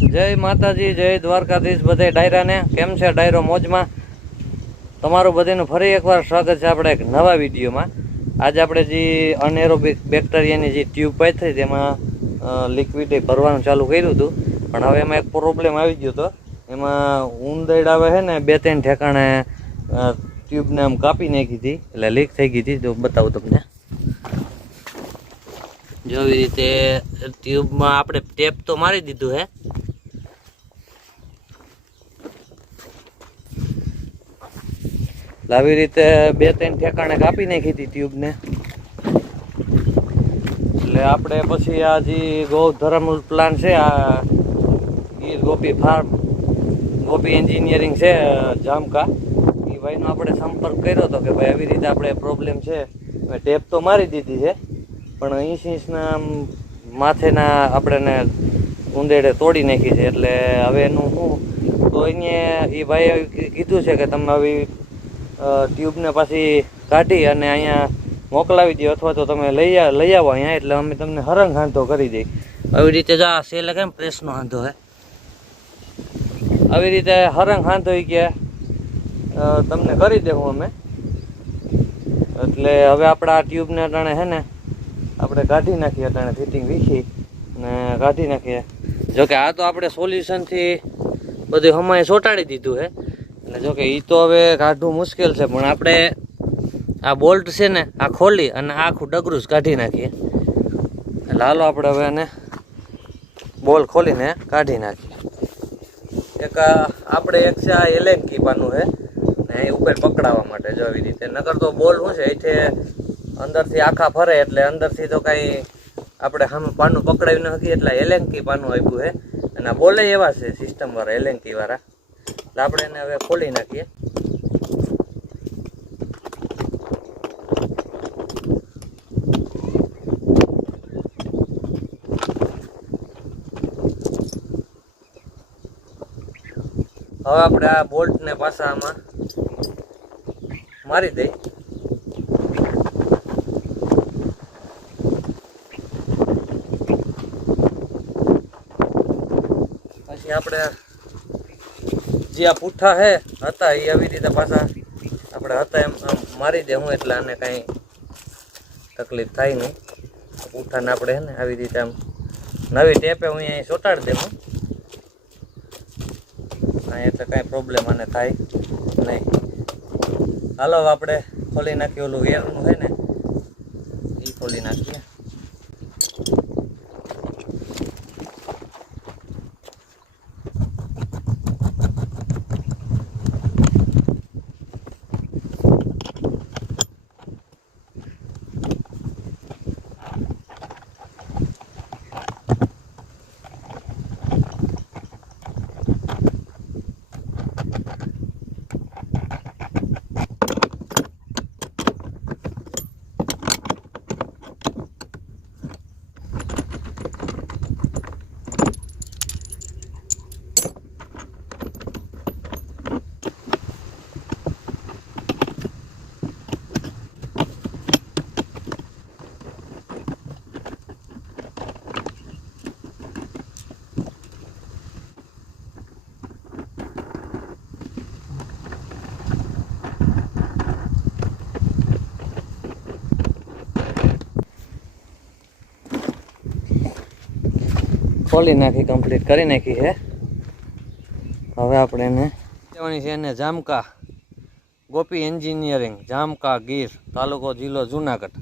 જય માતાજી, જય દ્વારકાધીશ બધાય ડાયરાને. કેમ છે ડાયરો મોજમાં? તમારું બધાનું ફરી એકવાર સ્વાગત છે આપણે એક નવા વિડીયોમાં. આજે આપણે જે અનએરોબિક બેક્ટેરિયાની જે ટ્યુબ પાથરી તેમાં લિક્વિડ ભરવાનું ચાલુ કર્યું હતું, પણ હવે એમાં એક પ્રોબ્લેમ આવી ગયો હતો. એમાં ઉંદરડ આવે છે ને 2-3 ઠેકાણે ટ્યુબને આમ કાપી નાખી હતી, એટલે લીક થઈ ગઈ હતી. તો બતાવું તમને. જો એવી રીતે ટ્યુબમાં આપણે ટેપ તો મારી દીધું હે, આવી રીતે 2-3 ઠેકાણે કાપી નાખી હતી ટ્યુબને. એટલે આપણે પછી આ જે ગોધર્મ પ્લાન છે, આ ગીર ગોપી ફાર્મ ગોપી એન્જિનિયરિંગ છે જામકા, એ ભાઈનો આપણે સંપર્ક કર્યો હતો કે ભાઈ આવી રીતે આપણે પ્રોબ્લેમ છે. ટેપ તો મારી દીધી છે, પણ ઇંચના માથેના આપણે ઉંદેડે તોડી નાખી છે. એટલે હવે એનું શું, તો અહીંયા એ ભાઈએ કીધું છે કે તમે આવી ટ્યુબને પાછી કાઢી અને અહીંયા મોકલાવી દો, અથવા તો તમે લઈ આવો અહીંયા, એટલે અમે તમને હરંગ હાંધો કરી દઈ. આવી રીતે જ આ સેલ કેમ પ્રેસનો હાંધો હે, આવી રીતે હરંગ હાંધો કે તમને કરી દેવું અમે. એટલે હવે આપણે આ ટ્યુબને અટાણે છે ને આપણે કાઢી નાખીએ, અટાણે ફિટિંગ વીખી ને કાઢી નાખીએ. જોકે આ તો આપણે સોલ્યુશનથી બધું હમાય ચોંટાડી દીધું છે, એટલે જોકે એ તો હવે કાઢવું મુશ્કેલ છે. પણ આપણે આ બોલ્ટ છે ને આ ખોલી અને આખું ડગરું જ કાઢી નાખીએ. એટલે હાલો આપણે હવે એને બોલ ખોલીને કાઢી નાખીએ. એક એક છે આ એલેન્કી પાનું છે ને એ ઉપર પકડાવવા માટે. જો આવી રીતે, નકર તો બોલ શું છે એથી અંદરથી આખા ફરે, એટલે અંદરથી તો કાંઈ આપણે સામે પાનું પકડાવી ન શકીએ. એટલે એલેન્કી પાનું આપ્યું છે, અને આ બોલે એવા છે સિસ્ટમ વાળા, એલેન્કી વાળા. એટલે આપણે એને હવે ખોલી નાખીએ. હવે આપણે આ બોલ્ટને પાછા આમાં મારી દઈ. પછી આપણે જે આ પૂઠા હતા એ આવી રીતે પાછા આપણે હતા એમ મારી દે હું, એટલે આને કાંઈ તકલીફ થાય નહીં. પૂઠાને આપણે છે ને આવી રીતે આમ નવી ટેપે હું અહીં ચોંટાડી દે હું, એટલે કાંઈ પ્રોબ્લેમ આને થાય નહીં. હાલો આપણે ખોલી નાખીએ, ઓલું એરનું છે ને એ ખોલી નાખીએ. ખોલી નાખી, કમ્પ્લીટ કરી નાખી છે. હવે આપણે એને લેવાની છે એને જામકા ગોપી એન્જિનિયરિંગ, જામકા ગીર, તાલુકો જિલ્લો જુનાગઢ.